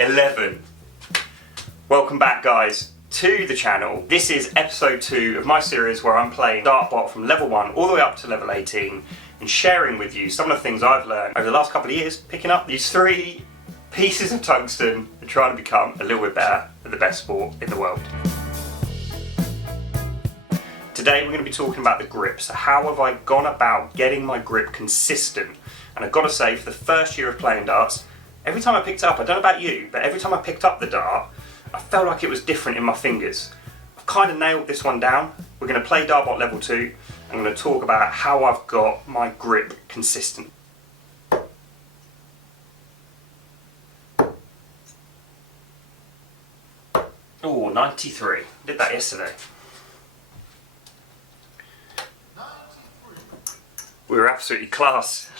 11. Welcome back, guys, to the channel. This is episode 2 of my series where I'm playing DartBot from level 1 all the way up to level 18 and sharing with you some of the things I've learned over the last couple of years, picking up these 3 pieces of tungsten and trying to become a little bit better at the best sport in the world. Today we're going to be talking about the grip. So how have I gone about getting my grip consistent? And I've got to say, for the first year of playing darts, every time I picked up, I don't know about you, but every time I picked up the dart, I felt like it was different in my fingers. I've kind of nailed this one down. We're going to play DartBot level 2. I'm going to talk about how I've got my grip consistent. Oh, 93. Did that yesterday. We were absolutely class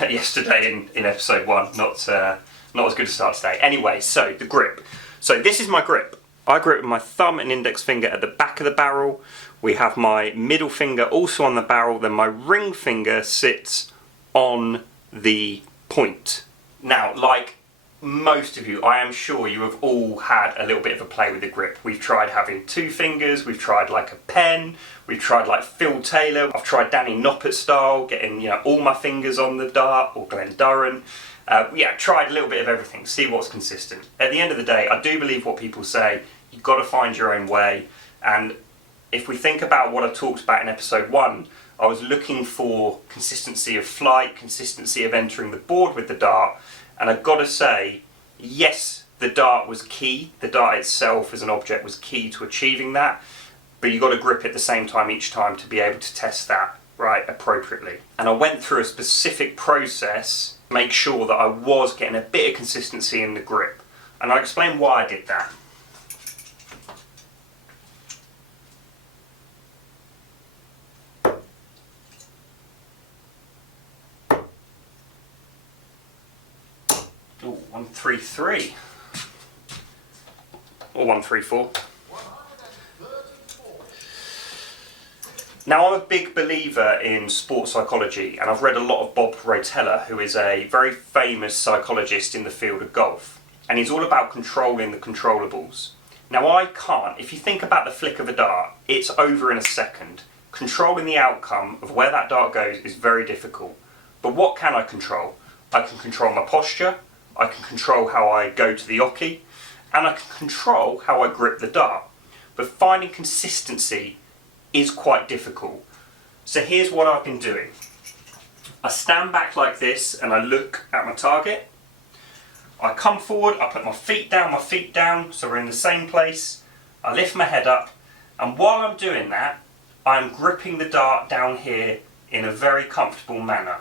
yesterday in episode 1. Not as good a start today. Anyway, so the grip. So this is my grip. I grip with my thumb and index finger at the back of the barrel. We have my middle finger also on the barrel. Then my ring finger sits on the point. Now, like most of you, I am sure you have all had a little bit of a play with the grip. We've tried having 2 fingers, we've tried like a pen, we've tried like Phil Taylor, I've tried Danny Noppert style, getting all my fingers on the dart, or Glenn Durran. Tried a little bit of everything, see what's consistent. At the end of the day, I do believe what people say, you've got to find your own way. And if we think about what I talked about in episode 1, I was looking for consistency of flight, consistency of entering the board with the dart, and I've got to say, yes, the dart was key. The dart itself as an object was key to achieving that, but you've got to grip it the same time each time to be able to test that right appropriately. And I went through a specific process to make sure that I was getting a bit of consistency in the grip. And I'll explain why I did that. Ooh, 133. Or 134. Now, I'm a big believer in sports psychology, and I've read a lot of Bob Rotella, who is a very famous psychologist in the field of golf. And he's all about controlling the controllables. Now, I can't. If you think about the flick of a dart, it's over in a second. Controlling the outcome of where that dart goes is very difficult. But what can I control? I can control my posture, I can control how I go to the oche, and I can control how I grip the dart. But finding consistency is quite difficult. So here's what I've been doing. I stand back like this and I look at my target. I come forward, I put my feet down, so we're in the same place. I lift my head up, and while I'm doing that, I'm gripping the dart down here in a very comfortable manner.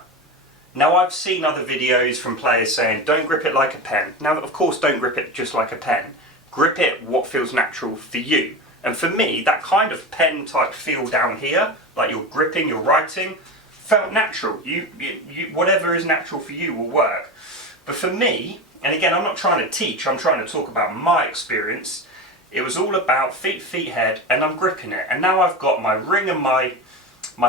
Now, I've seen other videos from players saying, don't grip it like a pen. Now, of course, don't grip it just like a pen. Grip it what feels natural for you. And for me, that kind of pen type feel down here, like you're gripping, you're writing, felt natural. You whatever is natural for you will work. But for me, and again, I'm not trying to teach, I'm trying to talk about my experience, it was all about feet, head, and I'm gripping it. And now I've got my ring and my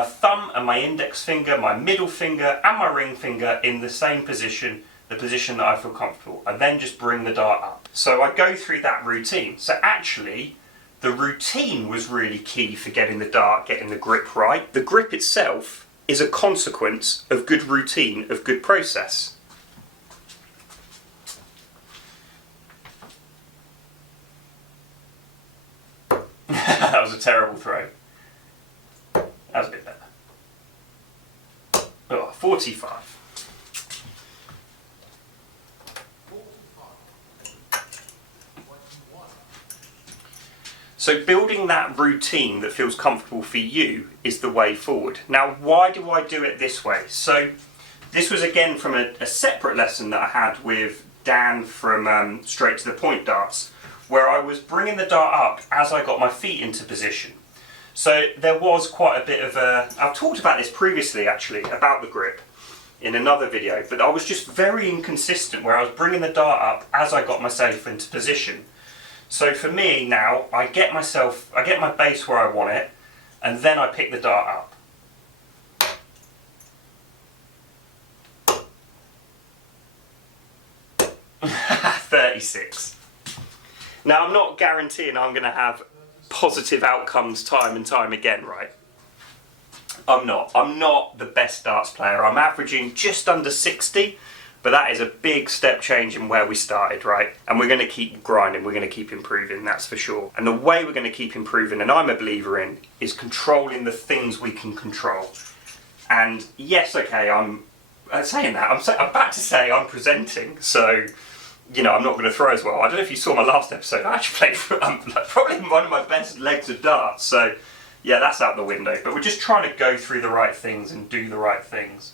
thumb and my index finger, my middle finger and my ring finger in the same position, the position that I feel comfortable, and then just bring the dart up. So I go through that routine. So actually, the routine was really key for getting the dart, getting the grip right. The grip itself is a consequence of good routine, of good process. That was a terrible throw. That was a bit better. Oh, 45. So building that routine that feels comfortable for you is the way forward. Now, why do I do it this way? So this was again from a separate lesson that I had with Dan from Straight to the Point Darts, where I was bringing the dart up as I got my feet into position. So there was quite a bit of I've talked about this previously actually, about the grip in another video, but I was just very inconsistent where I was bringing the dart up as I got myself into position. So for me now, I get my base where I want it, and then I pick the dart up. 36. 36. Now, I'm not guaranteeing I'm going to have positive outcomes time and time again, right? I'm not the best darts player. I'm averaging just under 60, but that is a big step change in where we started, right? And we're going to keep grinding, we're going to keep improving, that's for sure. And the way we're going to keep improving, and I'm a believer in, is controlling the things we can control. And yes, okay, I'm saying that, I'm about to say I'm presenting, so, you know, I'm not going to throw as well. I don't know if you saw my last episode, I actually played probably one of my best legs of darts, so yeah, that's out the window. But we're just trying to go through the right things and do the right things.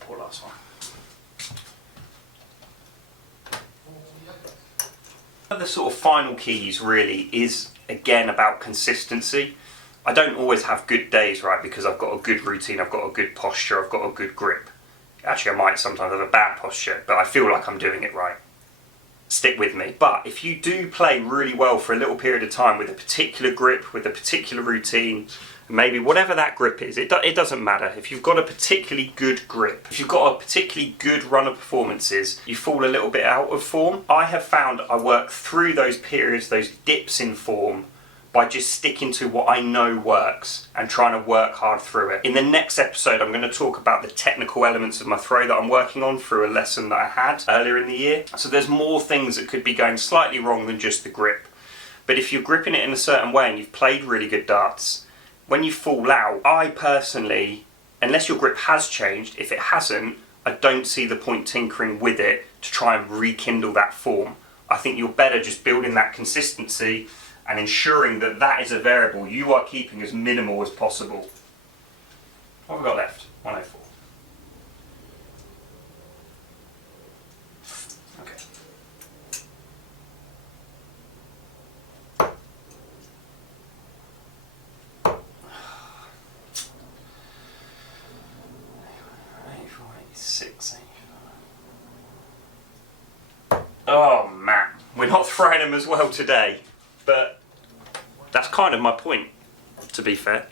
Poor last one. The sort of final keys really is again about consistency. I don't always have good days, right, because I've got a good routine, I've got a good posture, I've got a good grip. Actually, I might sometimes have a bad posture, but I feel like I'm doing it right. Stick with me. But if you do play really well for a little period of time with a particular grip, with a particular routine, maybe whatever that grip is, it doesn't matter. If you've got a particularly good grip, if you've got a particularly good run of performances, you fall a little bit out of form. I have found I work through those periods, those dips in form, by just sticking to what I know works and trying to work hard through it. In the next episode, I'm going to talk about the technical elements of my throw that I'm working on through a lesson that I had earlier in the year. So there's more things that could be going slightly wrong than just the grip. But if you're gripping it in a certain way and you've played really good darts, when you fall out, I personally, unless your grip has changed, if it hasn't, I don't see the point tinkering with it to try and rekindle that form. I think you're better just building that consistency and ensuring that that is a variable you are keeping as minimal as possible. What have we got left? 104. Okay. Oh man, we're not throwing them as well today, but that's kind of my point, to be fair.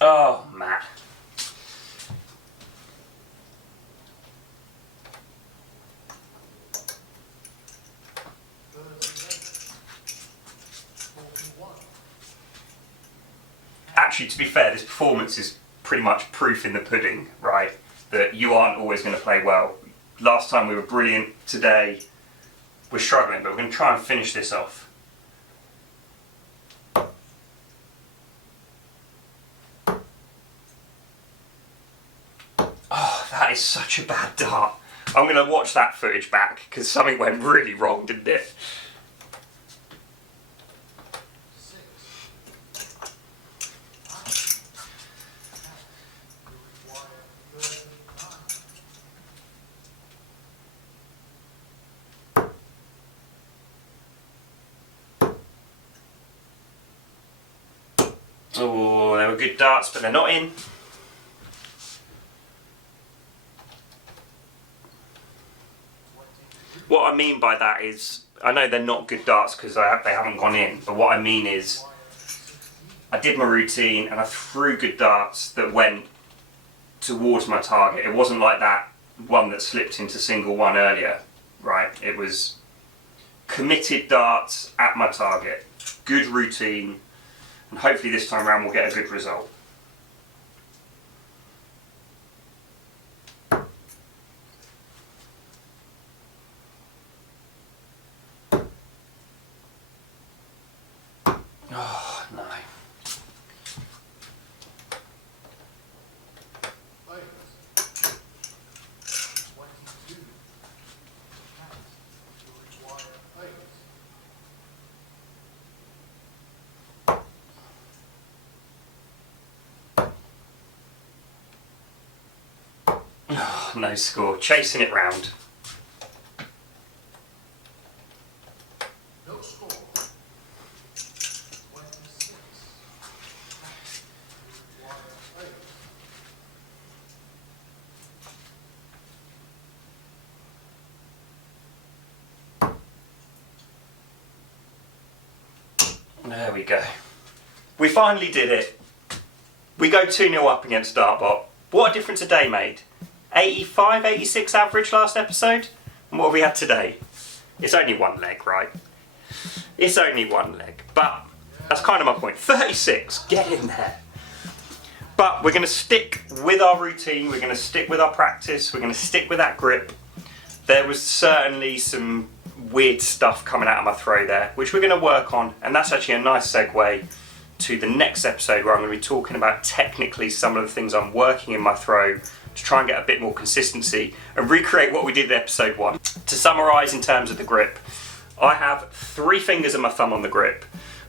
Oh, Matt. Actually, to be fair, this performance is pretty much proof in the pudding, right? That you aren't always going to play well. Last time we were brilliant, today we're struggling, but we're going to try and finish this off. Oh, that is such a bad dart. I'm going to watch that footage back because something went really wrong, didn't it? Oh, they were good darts, but they're not in. What I mean by that is, I know they're not good darts because they haven't gone in, but what I mean is, I did my routine and I threw good darts that went towards my target. It wasn't like that one that slipped into single one earlier, right? It was committed darts at my target, good routine, and hopefully this time around we'll get a good result. Oh, no. Oh, no score. Chasing it round. No score. 26. There we go. We finally did it. We go 2-0 up against DartBot. What a difference a day made. 85, 86 average last episode. And what have we had today? It's only one leg, right? It's only one leg. But that's kind of my point. 36. Get in there. But we're going to stick with our routine. We're going to stick with our practice. We're going to stick with that grip. There was certainly some weird stuff coming out of my throw there, which we're going to work on. And that's actually a nice segue to the next episode, where I'm going to be talking about technically some of the things I'm working in my throw to try and get a bit more consistency and recreate what we did in episode 1. To summarise in terms of the grip, I have 3 fingers and my thumb on the grip,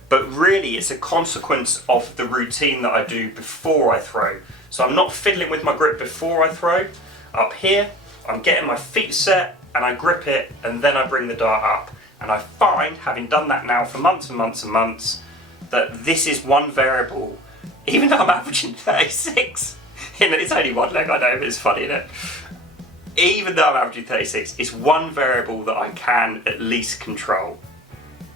but really it's a consequence of the routine that I do before I throw. So I'm not fiddling with my grip before I throw. Up here, I'm getting my feet set and I grip it, and then I bring the dart up. And I find, having done that now for months and months and months, that this is one variable, even though I'm averaging 36, it's only one leg, I know, but it's funny, isn't it? Even though I'm averaging 36, it's one variable that I can at least control.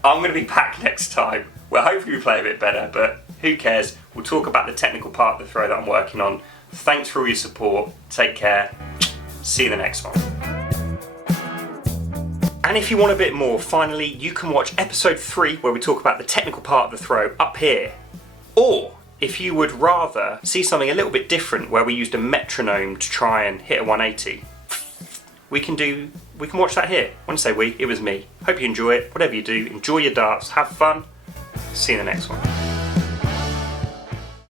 I'm going to be back next time, where hopefully we play a bit better, but who cares? We'll talk about the technical part of the throw that I'm working on. Thanks for all your support, take care, see you in the next one. And if you want a bit more, finally, you can watch episode 3 where we talk about the technical part of the throw up here. Or, if you would rather see something a little bit different where we used a metronome to try and hit a 180, we can watch that here. When I say we, it was me. Hope you enjoy it. Whatever you do, enjoy your darts, have fun. See you in the next one.